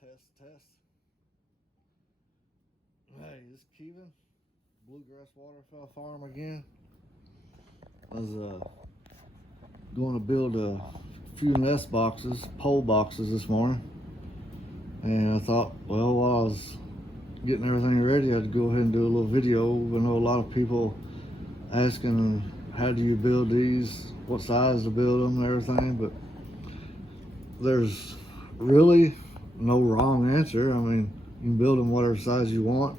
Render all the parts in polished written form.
Test. Hey, this is Kevin, Bluegrass Waterfowl Farm again. I was going to build a few nest boxes, pole boxes this morning. And I thought, well, while I was getting everything ready, I'd go ahead and do a little video. I know a lot of people asking, how do you build these? What size to build them and everything, but there's really no wrong answer. I mean, you can build them whatever size you want,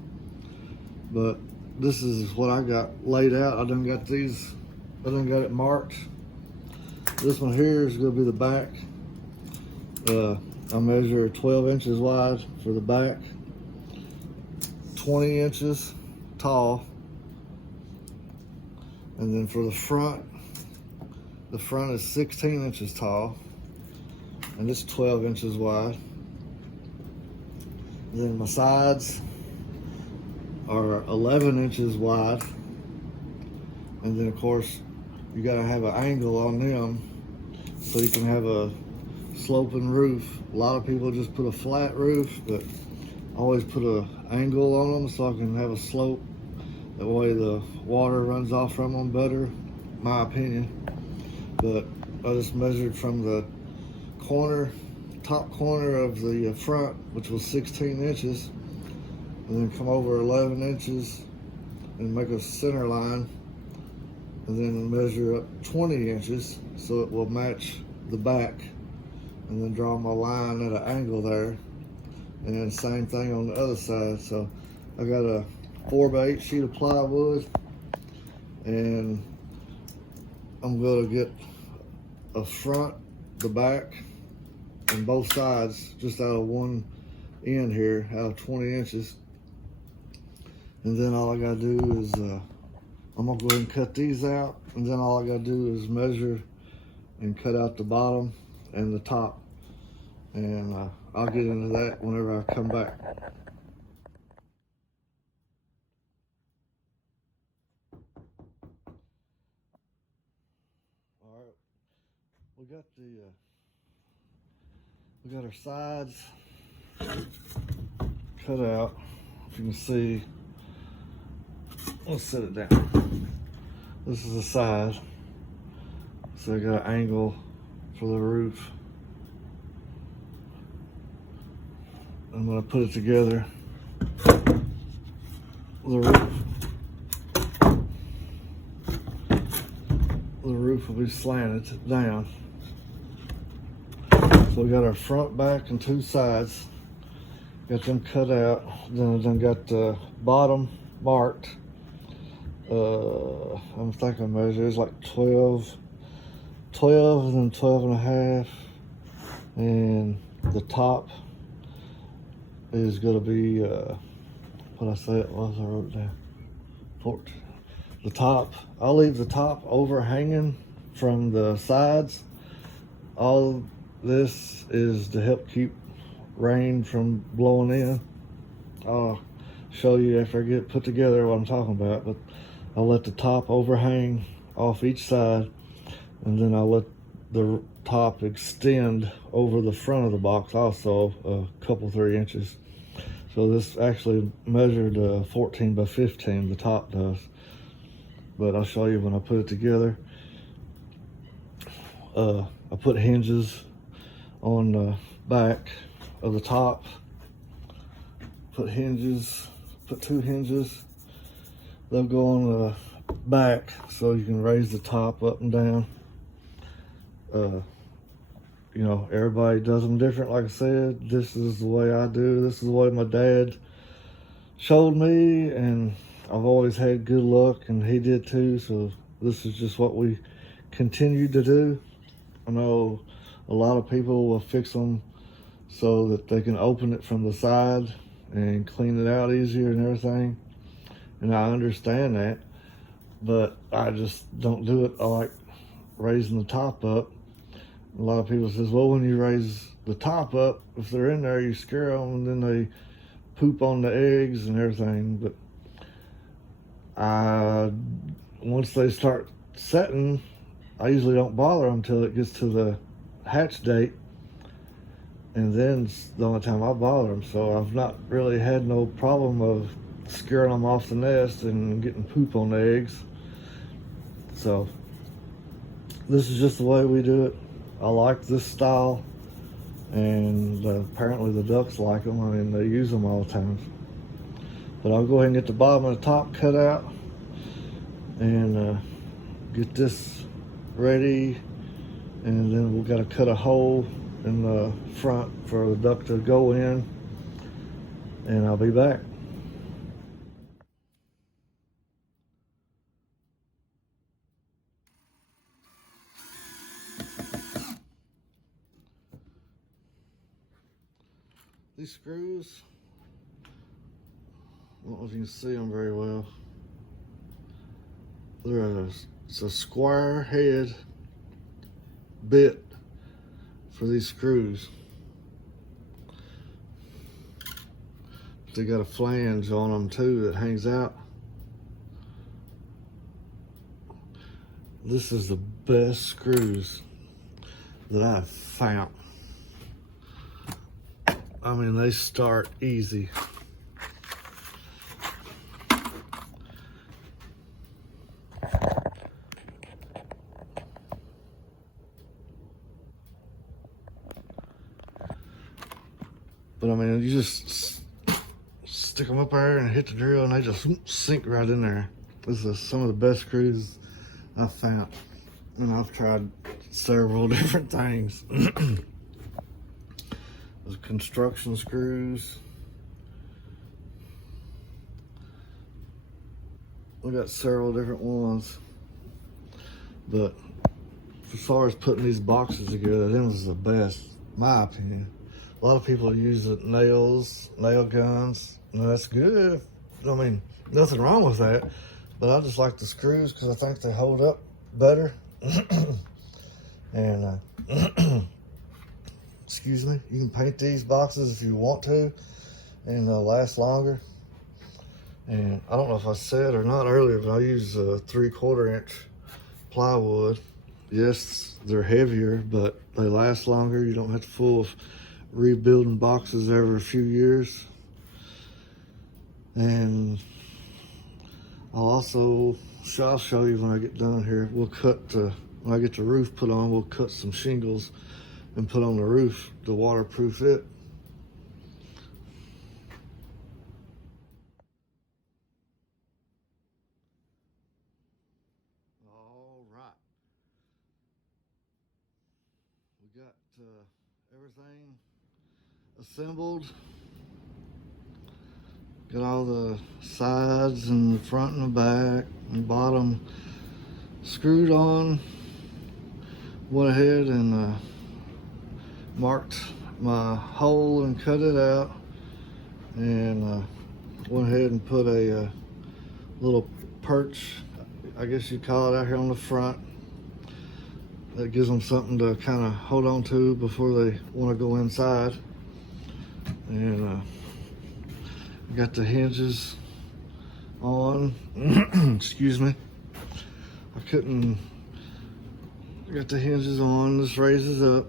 but this is what I got laid out. I done got it marked. This one here is going to be the back. I measure 12 inches wide for the back, 20 inches tall, and then for the front is 16 inches tall, and it's 12 inches wide. And then my sides are 11 inches wide, and then of course you got to have an angle on them so you can have a sloping roof. A lot of people just put a flat roof, but I always put an angle on them so I can have a slope. That way the water runs off from them better, my opinion. But I just measured from the top corner of the front, which was 16 inches, and then come over 11 inches and make a center line, and then measure up 20 inches so it will match the back, and then draw my line at an angle there, and then same thing on the other side. So I got a 4x8 sheet of plywood, and I'm going to get a front, the back, and both sides just out of one end here, out of 20 inches. And then all I gotta do is I'm gonna go ahead and cut these out, and then all I gotta do is measure and cut out the bottom and the top, and I'll get into that whenever I come back. All right, we got our sides cut out. If you can see, let's set it down. This is the side, so I got an angle for the roof. I'm gonna put it together. The roof will be slanted down. So we got our front, back, and two sides. Got them cut out. Then got the bottom marked. I think I measured, it's like 12 and then 12 and a half. And the top is gonna be, what I say it was, I wrote it down. 14. The top, I'll leave the top overhanging from the sides. All this is to help keep rain from blowing in. I'll show you after I get it put together what I'm talking about, but I'll let the top overhang off each side, and then I'll let the top extend over the front of the box also a couple 3 inches. So this actually measured 14 by 15, the top does, but I'll show you when I put it together. I put hinges on the back of the top, put two hinges. They'll go on the back so you can raise the top up and down. You know, everybody does them different. Like I said, this is the way I do. This is the way my dad showed me, and I've always had good luck, and he did too. So this is just what we continue to do. I know a lot of people will fix them so that they can open it from the side and clean it out easier and everything. And I understand that, but I just don't do it. I like raising the top up. A lot of people says, well, when you raise the top up, if they're in there, you scare them and then they poop on the eggs and everything. But once they start setting, I usually don't bother them until it gets to the hatch date. and then's the only time I bother them. So I've not really had no problem of scaring them off the nest and getting poop on the eggs. So this is just the way we do it. I like this style, and apparently the ducks like them. I mean, they use them all the time. But I'll go ahead and get the bottom and the top cut out and get this ready, and then we've got to cut a hole in the front for the duck to go in, and I'll be back. These screws, I don't know if you can see them very well. It's a square head bit for these screws. They got a flange on them too that hangs out. This is the best screws that I've found. I mean, they start easy. But I mean, you just stick them up there and hit the drill and they just sink right in there. This is some of the best screws I've found. And I've tried several different things. Those construction screws. We got several different ones. But as far as putting these boxes together, them is the best, in my opinion. A lot of people use nail guns, and that's good. I mean, nothing wrong with that, but I just like the screws because I think they hold up better. And excuse me, you can paint these boxes if you want to, and they'll last longer. And I don't know if I said or not earlier, but I use a 3/4 inch plywood. Yes, they're heavier, but they last longer. You don't have to fool with rebuilding boxes every few years. And I'll show you when I get done here. We'll when I get the roof put on, we'll cut some shingles and put on the roof to waterproof it. All right. We got everything assembled. Got all the sides and the front and the back and bottom screwed on. Went ahead and marked my hole and cut it out, and went ahead and put a little perch, I guess you call it, out here on the front. That gives them something to kind of hold on to before they want to go inside. And got the hinges on. Excuse me. I got the hinges on. This raises up,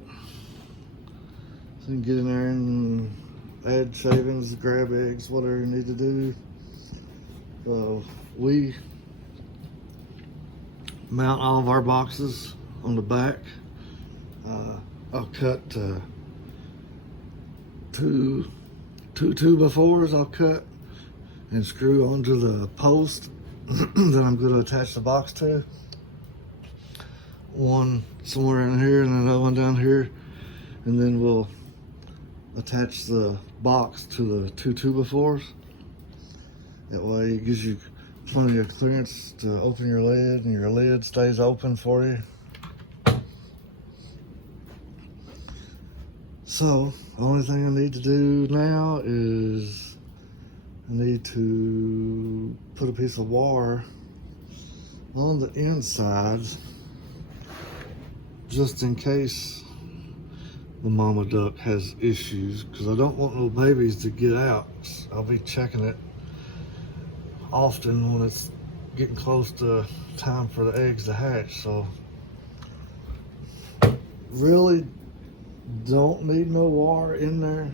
so you can get in there and add shavings, grab eggs, whatever you need to do. We mount all of our boxes on the back. I'll cut two 2x4s. I'll cut and screw onto the post that I'm going to attach the box to. One somewhere in here and another one down here, and then we'll attach the box to the 2x4s. That way it gives you plenty of clearance to open your lid, and your lid stays open for you. So the only thing I need to do now is I need to put a piece of wire on the inside, just in case the mama duck has issues, because I don't want no babies to get out. I'll be checking it often when it's getting close to time for the eggs to hatch. So really Don't need no water in there,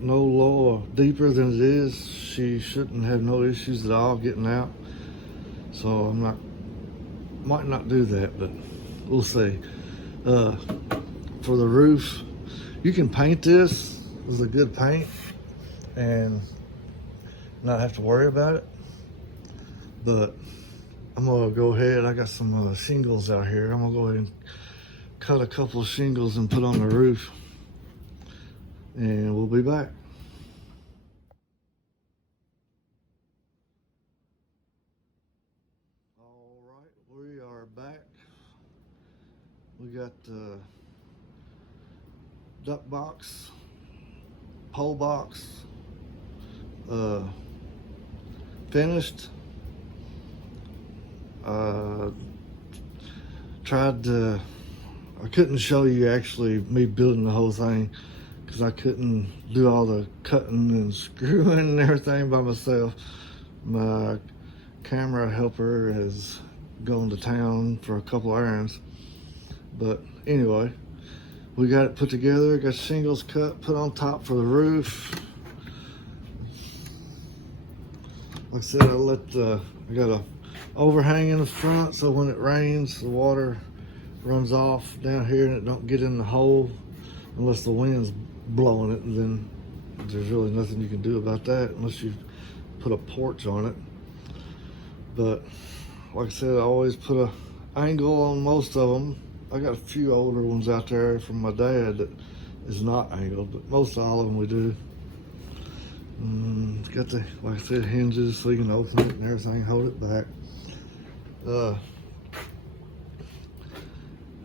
no lower, deeper than it is. She shouldn't have no issues at all getting out. So might not do that, but we'll see. For the roof, you can paint this with a good paint and not have to worry about it. But I'm gonna go ahead, I got some shingles out here. I'm gonna go ahead and cut a couple of shingles and put on the roof, and we'll be back. All right, we are back. We got the duck box, pole box, finished. I couldn't show you actually me building the whole thing because I couldn't do all the cutting and screwing and everything by myself. My camera helper has gone to town for a couple errands. But anyway, we got it put together, got shingles cut, put on top for the roof. Like I said, I got a overhang in the front so when it rains, the water runs off down here and it don't get in the hole unless the wind's blowing it, and then there's really nothing you can do about that unless you put a porch on it. But like I said, I always put a angle on most of them. I got a few older ones out there from my dad that is not angled, but most all of them we do. It's got the, like I said, hinges so you can open it and everything, hold it back.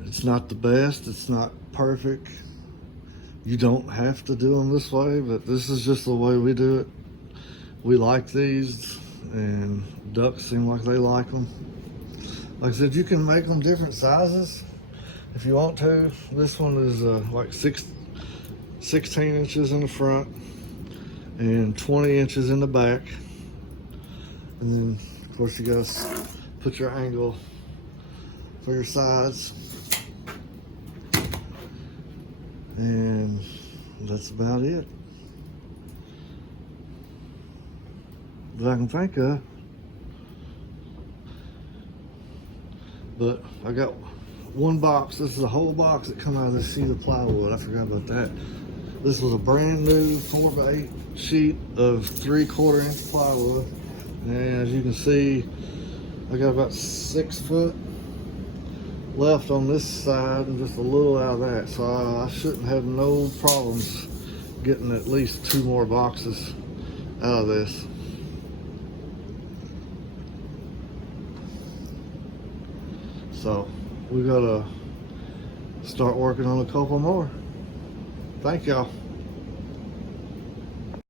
It's not the best, it's not perfect. You don't have to do them this way, but this is just the way we do it. We like these, and ducks seem like they like them. Like I said, you can make them different sizes if you want to. This one is like 16 inches in the front and 20 inches in the back. And then, of course, you guys put your angle for your sides. And that's about it that I can think of. But I got one box. This is a whole box that come out of this sheet of plywood. I forgot about that. This was a brand new 4x8 sheet of 3/4 inch plywood. And as you can see, I got about 6 foot left on this side and just a little out of that. So I shouldn't have no problems getting at least 2 more boxes out of this. So we gotta start working on a couple more. Thank y'all.